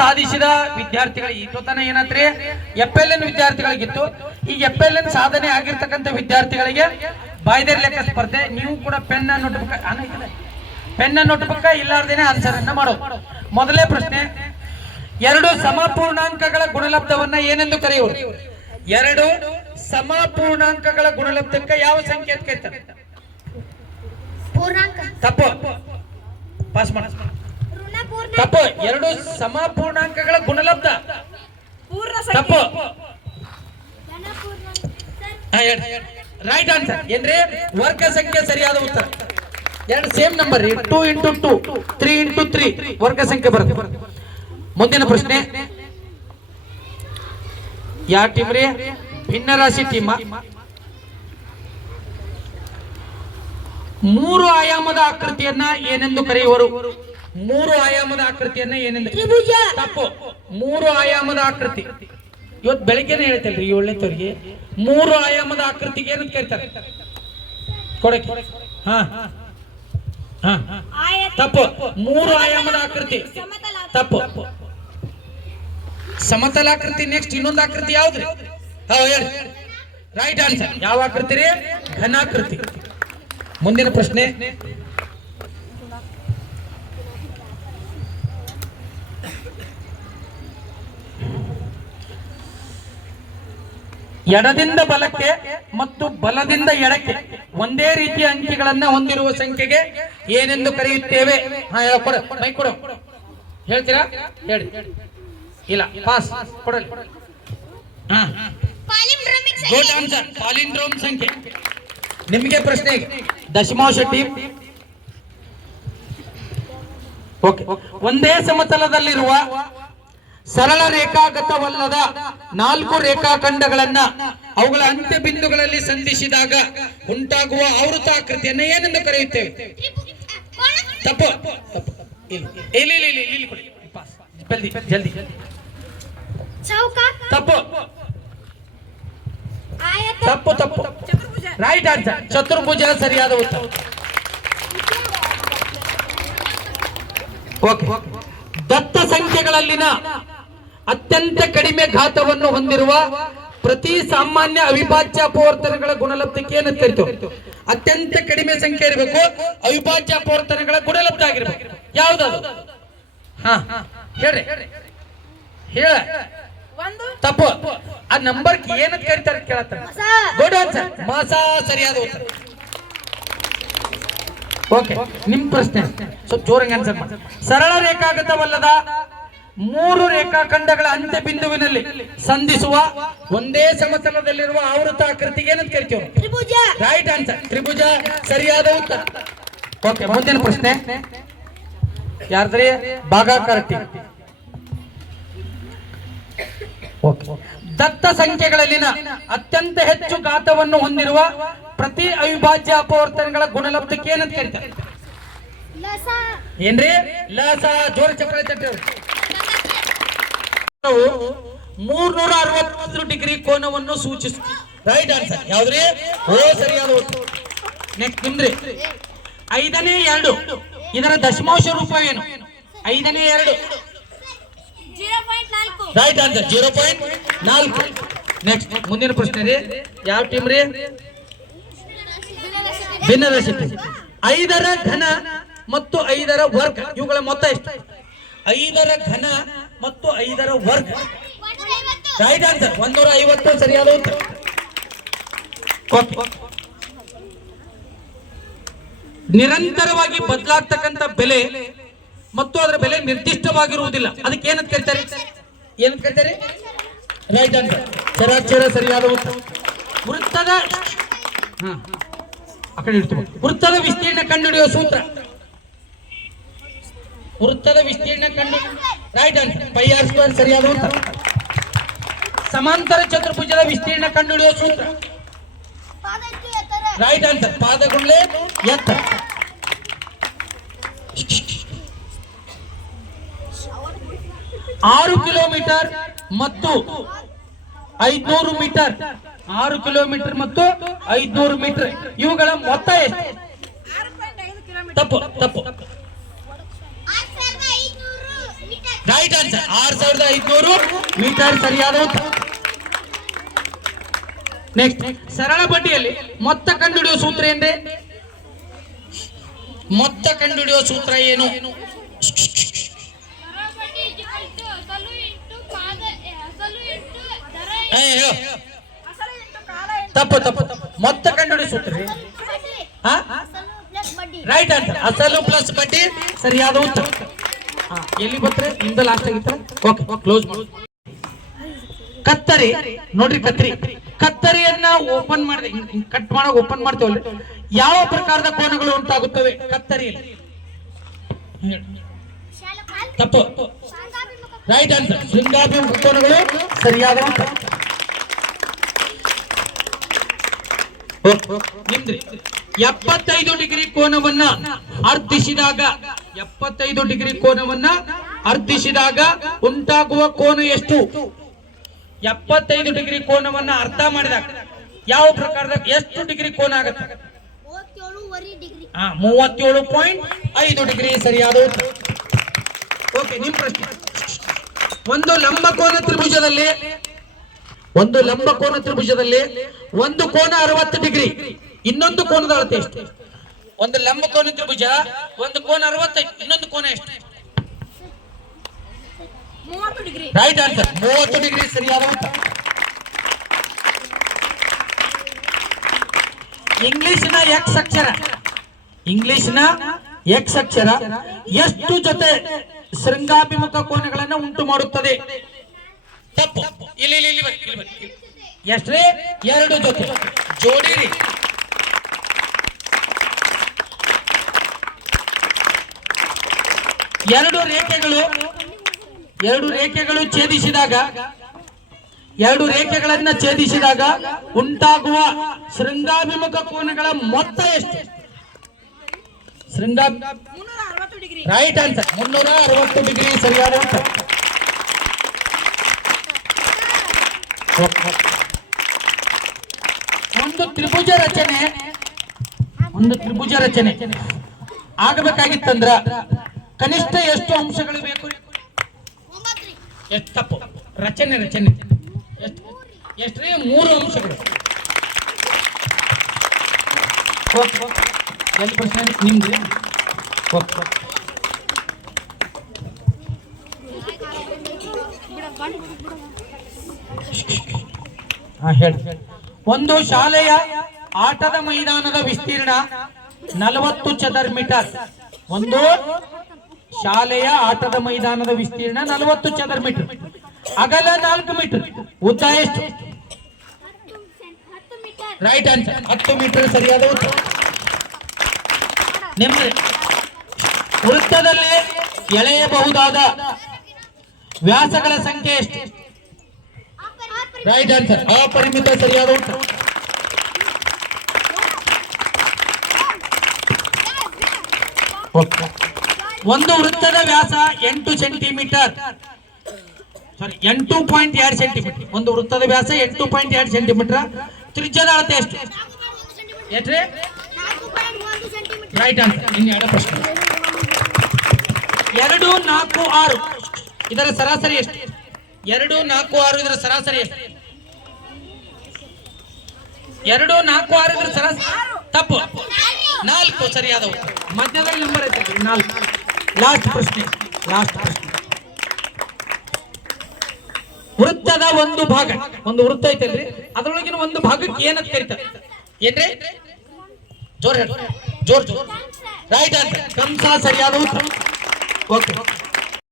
ಸಾಧಿಸಿದ ವಿದ್ಯಾರ್ಥಿಗಳು ಇಷ್ಟೊತ್ತನ ಏನಂತ್ರಿ FLN ವಿದ್ಯಾರ್ಥಿಗಳಿಗಿತ್ತು. ಈ FLN ಸಾಧನೆ ಆಗಿರ್ತಕ್ಕಂಥ ವಿದ್ಯಾರ್ಥಿಗಳಿಗೆ ಬಾಯ್ದರ್ ಲೆಕ್ಕ ಸ್ಪರ್ಧೆ. ನೀವು ಕೂಡ ಪೆನ್ ನೋಟ್ಬುಕ್ ಇಲ್ಲಾರ್ದೇನೆ ಆನ್ಸರ್ ಅನ್ನ ಮಾಡೋದು. ಮೊದಲೇ ಪ್ರಶ್ನೆ, ಎರಡು ಸಮಪೂರ್ಣಾಂಕಗಳ ಗುಣಲಬ್ಧವನ್ನ ಏನೆಂದು ಕರೆಯುವರು? ಎರಡು ಸಮಪೂರ್ಣಾಂಕಗಳ ಗುಣಲಬ್ಧಕ್ಕೆ ಯಾವ ಸಂಖ್ಯೆ ಅಂತ ಕರೀತಾರೆ? ತಪ್ಪು. ಪಾಸ್ ಮಾಡ. ತಪ್ಪು. ಎರಡು ಸಮಪೂರ್ಣಾಂಕಗಳ ಗುಣಲಬ್ಧ ತಪ್ಪು. ರೈಟ್ ಆನ್ಸರ್ ಏನ್ರಿ? ವರ್ಗ ಸಂಖ್ಯೆ ಸರಿಯಾದ ಉತ್ತರ. ಎರಡು ಸೇಮ್ ನಂಬರ್ 2 × 2 3 × 3 ವರ್ಗ ಸಂಖ್ಯೆ ಬರುತ್ತೆ. ಮುಂದಿನ ಪ್ರಶ್ನೆ, ಯಾವ ಟೀಮ್ ರೀ? ಭಿನ್ನ ರಾಶಿ ಟೀಮ್. ಮೂರು ಆಯಾಮದ ಆಕೃತಿಯನ್ನ ಏನೆಂದು ಕರೆಯುವರು? ಮೂರು ಆಯಾಮದ ಆಕೃತಿಯನ್ನ ಏನೆಂದು? ತಪ್ಪು. ಮೂರು ಆಯಾಮದ ಆಕೃತಿ ಇವತ್ತು ಬೆಳಿಗ್ಗೆನೆ ಹೇಳ್ತೇಲ್ರಿ 7ನೇ ತವರಿಗೆ. ಮೂರು ಆಯಾಮದ ಆಕೃತಿಗೆ ಏನಂತ ಕರೀತಾರೆ? ಕೊಡಕ್ಕೆ. ಹಾ ತಪ್ಪು. ಮೂರು ಆಯಾಮದ ಆಕೃತಿ ತಪ್ಪು. ಸಮತಲಾಕೃತಿ. ನೆಕ್ಸ್ಟ್ ಇನ್ನೊಂದು ಆಕೃತಿ ಯಾವ್ದ್ರಿ? ಹೇಳಿ. Right answer. ಯಾವ ಆಕೃತಿ ರೀ? ಘನಾಕೃತಿ. ಮುಂದಿನ ಪ್ರಶ್ನೆ, ಎಡದಿಂದ ಬಲಕ್ಕೆ ಮತ್ತು ಬಲದಿಂದ ಎಡಕ್ಕೆ ಒಂದೇ ರೀತಿಯ ಅಂಕಿಗಳನ್ನ ಹೊಂದಿರುವ ಸಂಖ್ಯೆಗೆ ಏನೆಂದು ಕರೆಯುತ್ತೇವೆ? ಕೊಡು. ಹೇಳ್ತೀರಾ? ಹೇಳಿ. ಇಲ್ಲ, ಪಾಸ್. ಕೊಡಲಿ. Good answer. ಪಾಲಿಂಡ್ರೋಮ್ ಸಂಖ್ಯೆ. ನಿಮಗೆ ಪ್ರಶ್ನೆ, ದಶಮಾಂಶ ಟೀಮ್. ಓಕೆ. ಒಂದೇ ಸಮತಲದಲ್ಲಿರುವ ಸರಳ ರೇಖಾಗತವಲ್ಲದ 4 ರೇಖಾಖಂಡಗಳನ್ನ ಅವುಗಳ ಅಂತ್ಯ ಬಿಂದುಗಳಲ್ಲಿ ಸಂಧಿಸಿದಾಗ ಉಂಟಾಗುವ ಆವೃತ್ತಾಕೃತಿಯನ್ನ ಏನೆಂದು ಕರೆಯುತ್ತೇವೆ? ತಪ್ಪು. ಜಲ್ದಿ. ತಪ್ಪು. ತಪ್ಪು. Right answer. ಚತುರ್ಭುಜ ಸರಿಯಾದ ಉತ್ತರ. ಓಕೆ. ದತ್ತ ಸಂಖ್ಯೆಗಳಲ್ಲಿನ ಅತ್ಯಂತ ಕಡಿಮೆ ಘಾತವನ್ನು ಹೊಂದಿರುವ ಪ್ರತಿ ಸಾಮಾನ್ಯ ಅವಿಭಾಜ್ಯ ಅಪವರ್ತನಗಳ ಗುಣಲಬ್ಧಕ್ಕೆ ಏನಂತ ಕರೀತೀವಿ? ಅತ್ಯಂತ ಕಡಿಮೆ ಸಂಖ್ಯೆ ಇರಬೇಕು, ಅವಿಭಾಜ್ಯ ಅಪವರ್ತನಗಳ ಗುಣಲಬ್ಧ ಆಗಿರ್ಬೇಕು. ಯಾವ್ದದು? ಹೇಳ್ರಿ. ಹೇಳ. ತಪ್ಪು. ಆ ನಂಬರ್ ಏನಂತ ಕರೀತಾರೆ ಕೇಳತ್ತಾರೆ. Good answer. ಮಾಸ ಸರಿಯಾದ ಉತ್ತರ. ಓಕೆ. ನಿಮ್ ಪ್ರಶ್ನೆ ಸ್ವಲ್ಪ ಜೋರಂಗೆ ಆನ್ಸರ್ ಮಾಡಿ. ಸರಳ ರೇಖಾಗತವಲ್ಲದ 3 ರೇಖಾಖಂಡಗಳ ಅಂತ್ಯ ಬಿಂದುವಿನಲ್ಲಿ ಸಂಧಿಸುವ ಒಂದೇ ಸಮತಲದಲ್ಲಿರುವ ಆವೃತ್ತಾಕೃತಿಗೆ ಏನಂತ ಕರಿತೀವಿ? Right answer. ತ್ರಿಭುಜ ಸರಿಯಾದ ಉತ್ತರ. ಓಕೆ. ಮುಂದಿನ ಪ್ರಶ್ನೆ, ಯಾರ್ದ್ರಿ? ಭಾಗಾಕಾರ ಟೀಮ್. ಓಕೆ. ದತ್ತ ಸಂಖ್ಯೆಗಳಲ್ಲಿನ ಅತ್ಯಂತ ಹೆಚ್ಚು ಘಾತವನ್ನು ಹೊಂದಿರುವ ಪ್ರತಿ ಅವಿಭಾಜ್ಯ ಅಪವರ್ತನಗಳ ಗುಣಲಬ್ಧಕ್ಕೆ ಏನಂತ ಕರೀತಾರೆ? ಏನ್ರಿ? ಲಸ. ಜೋರ ಚಪ್ಪಾಳೆ ತಟ್ಟೆ. 360 ಡಿಗ್ರಿ ಕೋನವನ್ನು ಸೂಚಿಸುತ್ತೆ. Right answer. ಯಾವ್ದ್ರಿ? ಓ ಸರಿಯಾದ ಉತ್ತರ. ನೆಕ್ಸ್ಟ್ ನಿಮ್ದ್ರಿ 5ನೇ 2. ಇದರ ದಶಮಾಂಶ ರೂಪವೇನು? 5ನೇ 2. Right answer. 0.4. ನೆಕ್ಸ್ಟ್ ಮುಂದಿನ ಪ್ರಶ್ನೆ ರೀ, ಯಾವ ಟೀಮ್ ರೀ? ಭಿನ್ನ ರಾಶಿ ಟೀಮ್. 5ರ ಘನ ಮತ್ತು 5ರ ವರ್ಗ ಇವುಗಳ ಮೊತ್ತ ಎಷ್ಟು? 5ರ ಘನ ಮತ್ತು 5ರ ವರ್ಗ. Right answer. 150 ಸರಿಯಾದ ಉತ್ತರ. ನಿರಂತರವಾಗಿ ಬದಲಾಗ್ತಕ್ಕಂಥ ಬೆಲೆ ಮತ್ತು ಅದರ ಬೆಲೆ ನಿರ್ದಿಷ್ಟವಾಗಿರುವುದಿಲ್ಲ, ಅದಕ್ಕೆ ಏನಂತ ಕರೀತಾರೆ? ಏನಂತ ಕರೀತಾರೆ? Right answer. ಚರಾಚರ ಸರಿಯಾದ ಉತ್ತರ. ವೃತ್ತದ ವಿಸ್ತೀರ್ಣ ಕಂಡುಹಿಡಿಯುವ ಸೂತ್ರ. ವೃತ್ತದ ವಿಸ್ತೀರ್ಣ ಕಂಡು. Right answer. πr² ಸರಿಯಾದ ಉತ್ತರ. ಸಮಾಂತರ ಚತುರ್ಭುಜದ ವಿಸ್ತೀರ್ಣ ಕಂಡುಹಿಡಿಯುವ ಸೂತ್ರ. Right answer. ಪಾದಗುಂಡ್ಲೆ ಎತ್ತರ. 6 ಕಿಲೋಮೀಟರ್ ಮತ್ತು 500 ಮೀಟರ್. 6 ಕಿಲೋಮೀಟರ್ ಮತ್ತು 500 ಮೀಟರ್ ಇವುಗಳ ಮೊತ್ತ ಎಷ್ಟು? ತಪ್ಪು. ರೈಟ್ ಆನ್ಸರ್ 6500 ಮೀಟರ್ ಸರಿಯಾದ ಉತ್ತರ. ನೆಕ್ಸ್ಟ್, ಸರಳ ಬಡ್ಡಿಯಲ್ಲಿ ಮೊತ್ತ ಕಂಡುಹಿಡಿಯುವ ಸೂತ್ರ ಎಂದೇ? ಮೊತ್ತ ಕಂಡುಹಿಡಿಯುವ ಸೂತ್ರ ಏನು? ತಪ್ಪು ತಪ್ಪು. ಮೊತ್ತ ಕಂಡುಹಿಡಿಯುವ ಸೂತ್ರ ರೈಟ್ ಆನ್ಸರ್ ಅಸಲು ಪ್ಲಸ್ ಬಡ್ಡಿ ಸರಿಯಾದ ಉತ್ತರ. ಎಲ್ಲಿ ಬರ್ತಾರೆ ನಿಮ್ದ ಲಾಸ್ಟ್ ಆಗಿತ್ತು. ಓಕೆ ಕ್ಲೋಸ್ ಮಾಡಿ. ಕತ್ತರಿ ನೋಡ್ರಿ, ಕತ್ತರಿಯನ್ನ ಓಪನ್ ಮಾಡಿದೆ, ಕಟ್ ಮಾಡೋ ಓಪನ್ ಮಾಡ್ತೇವಲ್ಲ, ಯಾವ ಪ್ರಕಾರದ ಕೋನಗಳು ಉಂಟಾಗುತ್ತವೆ ಕತ್ತರಿಯಲ್ಲಿ? ತಪ್ಪು. ರೈಟ್ ಆನ್ಸರ್ ಶೃಂಗಾಭಿಮುಖ ಕೋನಗಳು ಸರಿಯಾದ ಉತ್ತರ. ನಿಮ್ದ್ರಿ 75 ಡಿಗ್ರಿ ಕೋನವನ್ನ ಅರ್ಧಿಸಿದಾಗ, 75 ಡಿಗ್ರಿ ಕೋನವನ್ನ ಅರ್ಧಿಸಿದಾಗ ಉಂಟಾಗುವ ಕೋನ ಎಷ್ಟು? 75 ಡಿಗ್ರಿ ಕೋನವನ್ನ ಅರ್ಧ ಮಾಡಿದಾಗ ಯಾವ ಪ್ರಕಾರದ ಎಷ್ಟು ಡಿಗ್ರಿ ಕೋನ ಆಗುತ್ತೆ? 37.5 ಡಿಗ್ರಿ ಸರಿಯಾದ ಉತ್ತರ. ಓಕೆ, ನಿಮ್ ಪ್ರಶ್ನೆ. ಒಂದು ಲಂಬಕೋನ ತ್ರಿಭುಜದಲ್ಲಿ ಒಂದು ಕೋನ 60 ಡಿಗ್ರಿ, ಇನ್ನೊಂದು ಕೋನದ ಅಳತೆ ಎಷ್ಟು? ಒಂದು ಲಂಬಕೋನ ತ್ರಿಭುಜ, ಒಂದು ಕೋನ 65, ಇನ್ನೊಂದು ಕೋನ ಎಷ್ಟು? 30 ಡಿಗ್ರಿ. ರೈಟ್ ಆನ್ಸರ್ 30 ಡಿಗ್ರಿ ಸರಿಯಾದ ಉತ್ತರ. ಇಂಗ್ಲಿಷ್ನ ಎಕ್ಸ್ ಅಕ್ಷರ ಎಷ್ಟು ಜೊತೆ ಶೃಂಗಾಭಿಮುಖ ಕೋನಗಳನ್ನು ಉಂಟು ಮಾಡುತ್ತದೆ? ತಪ್ಪು. ಇಲ್ಲಿ ಎಷ್ಟ್ರಿ? 2 ಜೊತೆ ಜೋಡಿರಿ. ಎರಡು ರೇಖೆಗಳನ್ನ ಛೇದಿಸಿದಾಗ ಉಂಟಾಗುವ ಶೃಂಗಾಭಿಮುಖ ಕೋನಗಳ ಮೊತ್ತ ಎಷ್ಟು? 360 ಡಿಗ್ರಿ. ರೈಟ್ ಆನ್ಸರ್ 360 ಡಿಗ್ರಿ ಸರಿಯಾದ ಉತ್ತರ. ಒಂದು ತ್ರಿಭುಜ ರಚನೆ ಆಗಬೇಕಾಗಿತ್ತಂದ್ರ ಕನಿಷ್ಠ ಎಷ್ಟು ಅಂಶಗಳು ಬೇಕು? ಎಷ್ಟು? ತಪ್ಪು. ರಚನೆ ಎಷ್ಟ್ರಿ? 3 ಅಂಶಗಳು. ಎಲ್ಲಿ ಪ್ರಶ್ನೆ ನಿಮ್ದು? ಹೇಳಿ. ಒಂದು ಶಾಲೆಯ ಆಟದ ಮೈದಾನದ ವಿಸ್ತೀರ್ಣ 40 ಚದರ ಮೀಟರ್. ಒಂದು ಶಾಲೆಯ ಆಟದ ಮೈದಾನದ ವಿಸ್ತೀರ್ಣ 40 ಚದರ ಮೀಟರ್. ಅಗಲ 4 ಮೀಟರ್, ಉದ್ದ ಎಷ್ಟು? ರೈಟ್ ಆನ್ಸರ್ 10 ಮೀಟರ್ ಸರಿಯಾದ ಉತ್ತರ. ನಿಮ್ಮ ವೃತ್ತದಲ್ಲಿ ಎಳೆಯಬಹುದಾದ ವ್ಯಾಸಗಳ ಸಂಖ್ಯೆ ಎಷ್ಟು? ರೈಟ್ ಆನ್ಸರ್ ಅಪರಿಮಿತ ಸರಿಯಾದ ಉತ್ತರ. ಒಂದು ವೃತ್ತದ ವ್ಯಾಸ 8 ಸೆಂಟಿಮೀಟರ್, 8.2 ಸೆಂಟಿಮೀಟರ್. ಒಂದು ವೃತ್ತದ ವ್ಯಾಸ 8.2 ಸೆಂಟಿಮೀಟರ್. ತ್ರಿಜ್ಯದ ಅಳತೆ ಎಷ್ಟು? ಎಷ್ಟ್ರಿ? Right answer. ಇನ್ನು ಪ್ರಶ್ನೆ. 2, 4, 6 ಇದರ ಸರಾಸರಿ ಎಷ್ಟು? 2, 4, 6 ಇದರ ಸರಾಸರಿ ಎಷ್ಟು? 2, 4, 6 ಇದರ ಸರಾಸರಿ ತಪ್ಪು. 4 ಸರಿಯಾದ ಉತ್ತರ. ಮಧ್ಯದಲ್ಲಿ ನಂಬರ್ ಐತೆ 4. ಲಾಸ್ಟ್ ಪ್ರಶ್ನೆ. ವೃತ್ತದ ಒಂದು ಭಾಗ, ಒಂದು ವೃತ್ತ ಐತಲ್ರಿ, ಅದರೊಳಗಿನ ಒಂದು ಭಾಗಕ್ಕೆ ಏನಂತ ಕರೀತಾರೆ? ಏನ್ರಿ? ಜೋರ್. ರೈಟ್ ಆನ್ಸರ್ ಕಂಸ ಸರಿಯಾದ ಉತ್ತರ. ಓಕೆ.